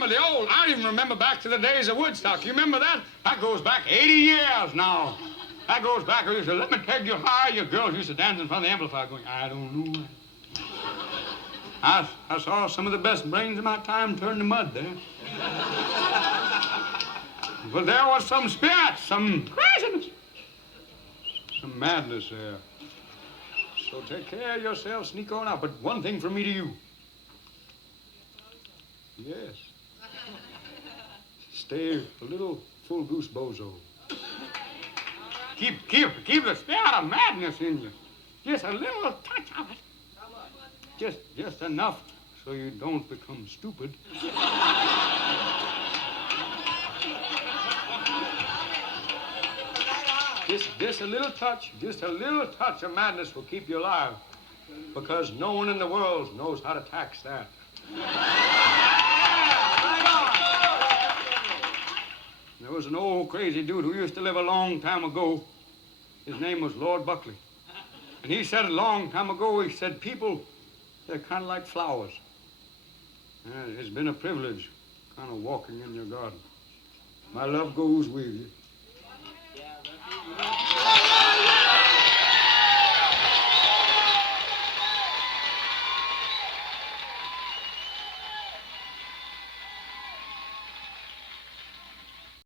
remember I even remember back to the days of Woodstock. You remember that? That goes back 80 years now. That goes back. I used to let me take you high. You girls used to dance in front of the amplifier going, I don't know. I saw some of the best brains of my time turn to mud there. But there was some spirit, some craziness, some madness there. So take care of yourself, sneak on out. But one thing from me to you. Yes. Stay a little full goose bozo. Keep the spirit of madness in you. Just a little touch of it. Just enough so you don't become stupid. Just a little touch of madness will keep you alive. Because no one in the world knows how to tax that. There was an old crazy dude who used to live a long time ago. His name was Lord Buckley. And he said a long time ago, he said, people, they're kind of like flowers. It's been a privilege kind of walking in your garden. My love goes with you.